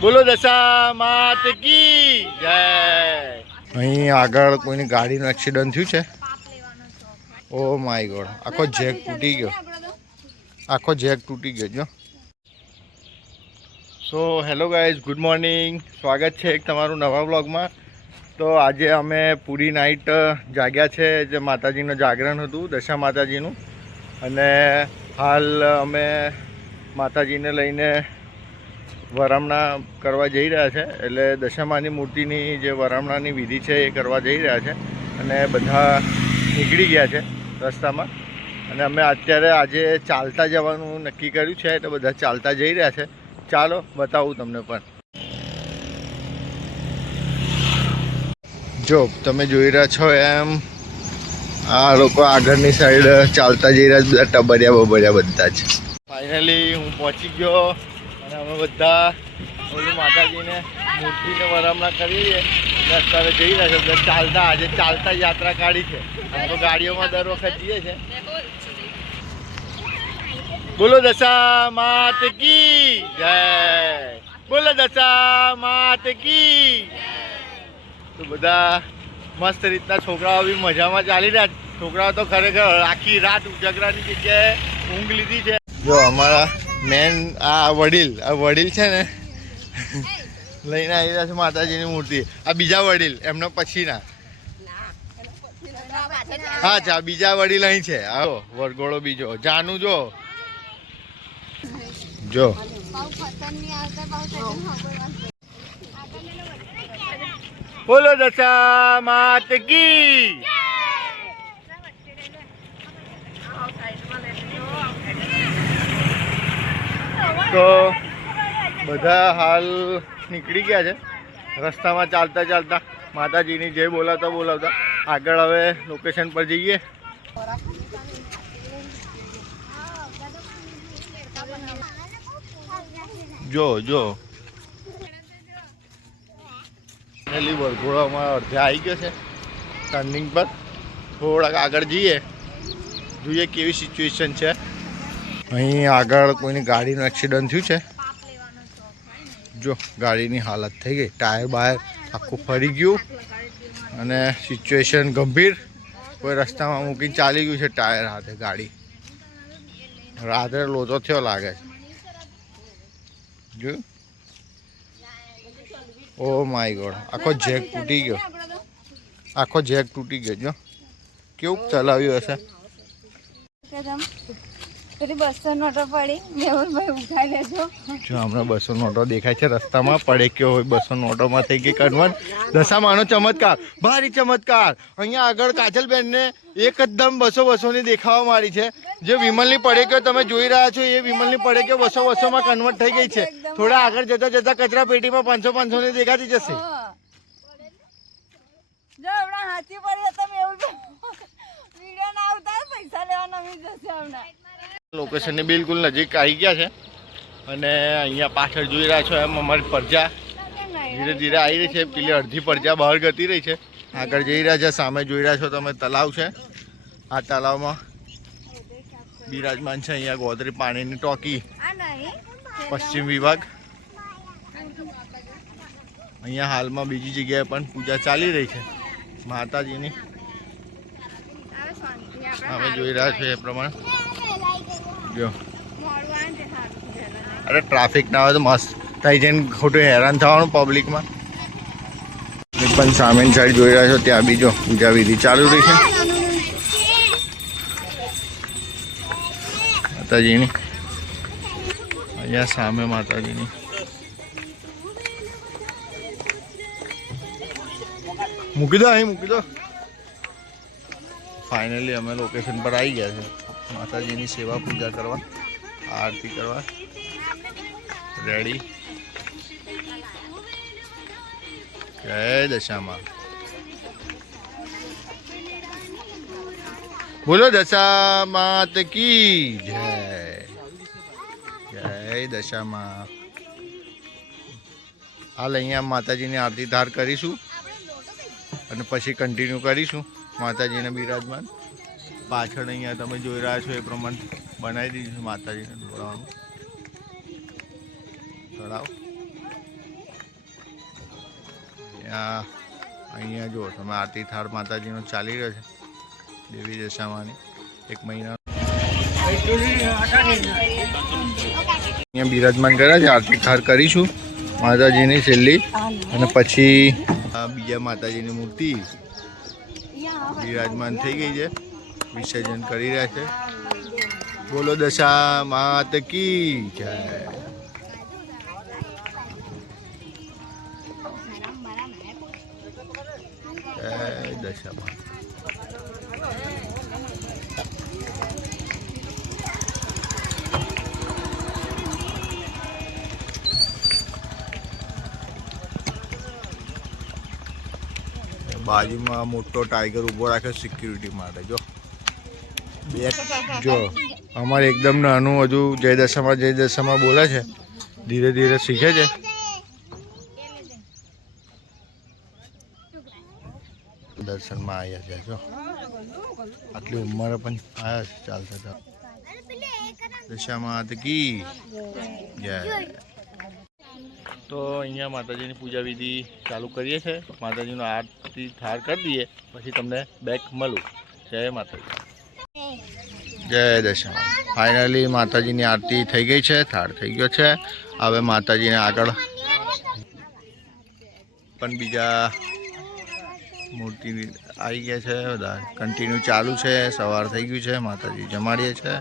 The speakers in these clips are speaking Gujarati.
બોલો દશા માત કી જય. અહીં આગળ કોઈની ગાડીનું એક્સિડન્ટ થયું છે? ઓ માય ગોડ આખો જેક તૂટી ગયો. આખો જેક તૂટી ગયો જો. So hello guys good morning. સ્વાગત છે એક તમારું નવા બ્લોગમાં તો આજે અમે પૂરી નાઇટ જાગ્યા છે જે માતાજીનું જાગરણ હતું દશા માતાજીનું. અને હાલ અમે માતાજીને લઈને વરામણા કરવા જઈ રહ્યા છે, એટલે દશામાની મૂર્તિની જે વરામણાની વિધિ છે એ કરવા જઈ રહ્યા છે અને બધા નીકળી ગયા છે રસ્તામાં. અને અમે અત્યારે આજે ચાલતા જવાનું નક્કી કર્યું છે, એટલે બધા ચાલતા જઈ રહ્યા છે. ચાલો, બતાવું તમને પણ. જો, તમે જોઈ રહ્યા છો એમ, આ લોકો આગળની સાઈડ ચાલતા જઈ રહ્યા બધા ટબરિયા બબરિયા બધા જ ફાઇનલી હું પહોંચી ગયો. અને અમે બધા ઓલું માતાજીને મૂર્તિને વરામણા કરીએ. એટલે અત્યારે જઈ રહ્યા છે ચાલતા આજે ચાલતા યાત્રા કાઢી છે. આમ તો ગાડીઓમાં દર વખત જઈએ છે બોલો દશા માત કી જય. બોલો દશા માત કી તો બધા મસ્ત રીતના છોકરાઓ બી મજામાં ચાલી રહ્યા. છોકરાઓ તો ખરેખર આખી રાત ઉજાગરાની જગ્યાએ ઊંઘ લીધી છે. જો અમારા મેન આ વડીલ આ વડીલ છે ને, લઈને આવી રહ્યા છે માતાજીની મૂર્તિ. આ બીજા વડીલ, એમનો પછીના. હા ચા બીજા વડીલ અહીં છે. આવો, વરઘોડો બીજો. જાનું, જો. જો. બોલો, દશા માત કી. તો બધા હાલ નીકળી ગયા છે. રસ્તામાં ચાલતા ચાલતા માતાજીની જય બોલાવતા બોલાવતા આગળ હવે લોકેશન પર જઈએ. જો જો. ફાઇનલી વરઘોડામાં અડધે આવી ગયો છે. ટર્નિંગ પર થોડાક આગળ જઈએ. જોઈએ કેવી સિચ્યુએશન છે. અહીં આગળ કોઈની ગાડીનું એક્સિડન્ટ થયું છે? જો, ગાડીની હાલત થઈ ગઈ. ટાયર બાયર આખું ફરી ગયું અને સિચ્યુએશન ગંભીર. કોઈ રસ્તામાં મૂકીને ચાલી ગયું છે ટાયર હાથે ગાડી. રાત્રે લોચો થયો લાગે છે. જોયું ઓ માય ગોડ. આખો જેક તૂટી ગયો. આખો જેક તૂટી ગયો. જો. કેવું ચલાવ્યું હશે? પેલી બસો નોટો પડી. મેહુલભાઈ ઉઠાઈ લેજો. જો હમણાં બસો નોટો દેખાય છે રસ્તામાં. પડે કે હોય બસો નોટોમાં થઈ ગઈ કન્વર્ટ દશામાનો ચમત્કાર. ભારી ચમત્કાર. અહીંયા આગળ કાજલબેનને એકદમ બસો બસોની દેખાવા મારી છે. જે વિમલની પડે કે તમે જોઈ રહ્યા છો એ વિમલની પડે કે બસો બસોમાં કન્વર્ટ થઈ ગઈ છે. થોડા આગળ જતા જતા કચરા પેટીમાં પાંચસો પાંચસોની દેખાતી જશે. જો હમણાં હાથી પડી હતા મેહુલભાઈ વીડિયો ના આવતા પૈસા લેવા નમી જશે હમણાં. લોકેશનની બિલકુલ નજીક આવી ગયા છે. અને અહીંયા પાછળ જોઈ રહ્યા છો એમ અમારી પરજા ધીરે ધીરે આવી રહી છે. પેલી અડધી પરજા બહાર ગતી રહી છે. આગળ જઈ રહ્યા છે. સામે જોઈ રહ્યા છો તમે તલાવ છે. આ તલાવમાં બિરાજમાન છે અહીંયા ગોદરી પાણીની ટોકી. પશ્ચિમ વિભાગ. અહીંયા હાલમાં બીજી જગ્યાએ પણ પૂજા ચાલી રહી છે. માતાજીની. હવે અમે જોઈ રહ્યા છો એ પ્રમાણે. જો અરે ટ્રાફિક ના હોય તો મસ્ત થઈ જઈને ખોટું હેરાન થવાનું પબ્લિકમાં પણ સામેની સાઈડ જોઈ રહ્યા છો ત્યાં બીજો બીજા વિધિ ચાલુ રહી છે. માતાજીની. અહીંયા સામે માતાજીની. મૂકી દો અહીં મૂકી દો. ફાઇનલી અમે લોકેશન પર આવી ગયા છે. માતાજીની સેવા પૂજા કરવા, આરતી કરવા. રેડી જય દશામાં. બોલો દશા માત કી જય. જય દશામાં. હાલ અહીંયા માતાજીની આરતી ધાર કરીશું અને પછી કન્ટિન્યુ કરીશું માતાજીને બિરાજમાન. પાછળ અહીંયા તમે જોઈ રહ્યા છો એ પ્રમાણે બનાવી દીધું છે માતાજીને દોરાવાનું તળાવ. અહીંયા જુઓ તમે આરતી થાળ માતાજીનો ચાલી રહ્યો છે. દેવી દશામાની એક મહિના. અહીંયા બિરાજમાન કર્યા છે આરતી થાળ કરીશું. માતાજીની છેલ્લી અને પછી આ બીજા માતાજીની મૂર્તિ બિરાજમાન થઈ ગઈ છે. વિસર્જન કરી રહ્યા છે. બોલો દશા માત કી જય. દશા બાજુમાં મોટો ટાઈગર ઊભો રાખ્યો સિક્યુરિટી માટે, જો. જો, અમારે એકદમ નાનું હજુ જય દશામાં જય દશામાં બોલે છે. ધીરે ધીરે શીખે છે. દર્શનમાં આવ્યા છે, જો. આટલી ઉંમરે પણ આવ્યા છે, ચાલતા ચાલતા. દશામાં કી? જય. તો અહીંયા માતાજીની પૂજા વિધિ ચાલુ કરીએ છીએ માતાજીનો આરતી, થાર કરી દઈએ. પછી તમને બેક મળું. જય માતાજી. જય દશામાં ફાઇનલી માતાજીની આરતી થઈ ગઈ છે, થાળ થઈ ગયો છે. હવે માતાજીને આગળ પણ બીજા મૂર્તિ આવી ગયા છે, બધા કન્ટિન્યુ ચાલુ છે, સવાર થઈ ગયું છે, માતાજી જમાડીએ છે.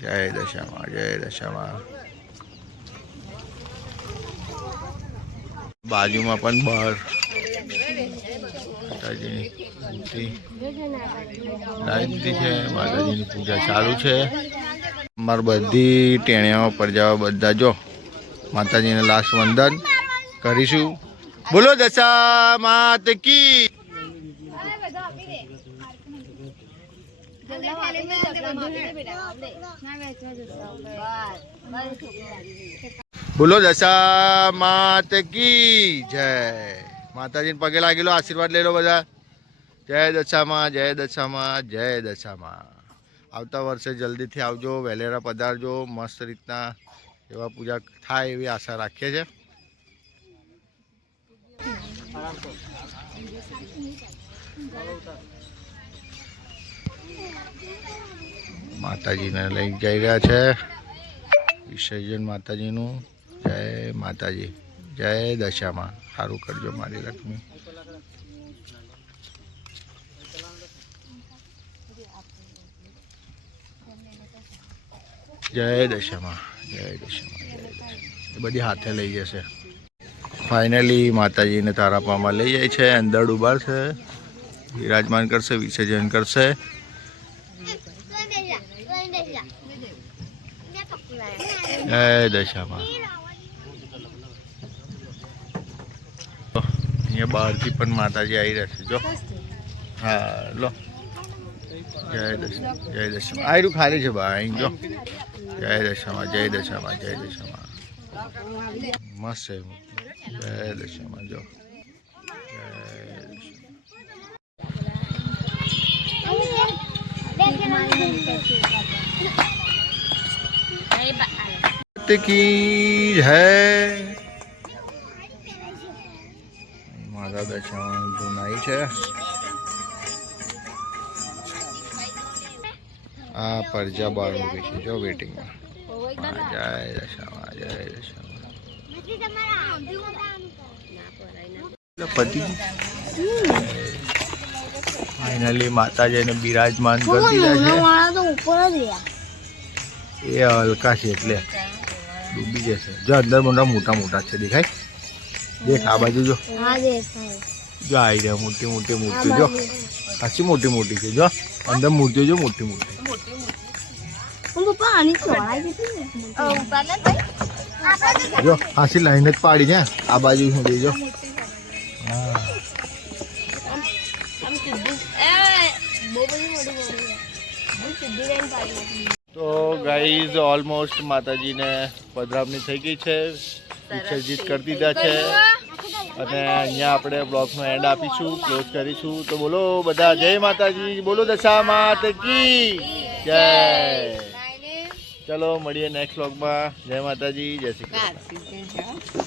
જય દશામાં જય દશામાં. બાજુમાં પણ બહાર. માતાજીની છે, માતાજીની પૂજા ચાલુ છે. અમારે બધી ટેણીઓ પરજાઓ બધા જો, માતાજીને લાસ્ટ વંદન કરીશું. બોલો દશા માત કી. બોલો દશા માત કી જય? માતાજીને પગે લાગેલો આશીર્વાદ લેલો બધા. જય દશામાં જય દશામાં જય દશામાં. આવતા વર્ષે જલ્દીથી આવજો વહેલેરા પધારજો, મસ્ત રીતના એવા પૂજા થાય એવી આશા રાખીએ છીએ. માતાજીને લઈ જઈ રહ્યા છે. વિસર્જન માતાજીનું. જય માતાજી, જય દશામાં. સારું કરજો મારી લક્ષ્મી. જય દશામાં જય દશામાં જય દશામાં. એ બધી હાથે લઈ જશે. ફાઇનલી માતાજીને તારાપામાં લઈ જાય છે, અંદર ઉભારશે વિરાજમાન કરશે, વિસર્જન કરશે. જય દશામાં. અહીંયા બહારથી પણ માતાજી આવી રહ્યા છે જો હા લો જય દશ જય દશામાં આયરું ખાલી છે બા અહીં જો જય દશામાં જય દશામાં જય દશામાં મસ્ત છે મૂર્તિ. જય દશામાં જો જય દશામાં. की है માતા દશામાં ધૂનાઈ છે. આ પરજા બાર મૂકી છે જો વેટિંગમાં. જય દશામાં જય દશામાં. પતિ ફાઇનલી માતાજીને બિરાજમાન કરી દીધા છે. એ હલકા છે એટલે ડૂબી જશે. જો અંદર મોટા મોટા મોટા છે દેખાય? દેખ આ બાજુ જો. જો આવી રહ્યા મોટી મોટી મૂર્તિ જો. સાચી મોટી મોટી છે જો. અંદર મૂર્તિઓ જો મોટી મોટી જો હાસી લાઈન જ પાડી છે આ બાજુ સુધી જો. તો ગાઈઝ ઓલમોસ્ટ માતાજીને પધરામણી થઈ ગઈ છે. વિસર્જિત કરી દીધા છે. અને અહીંયા આપણે બ્લોગનો એન્ડ આપીશું ક્લોઝ કરીશું. તો બોલો બધા જય માતાજી. બોલો દશા માત કી. જય. ચલો મળીએ નેક્સ્ટ બ્લોગમાં જય માતાજી જય શ્રી કૃષ્ણ.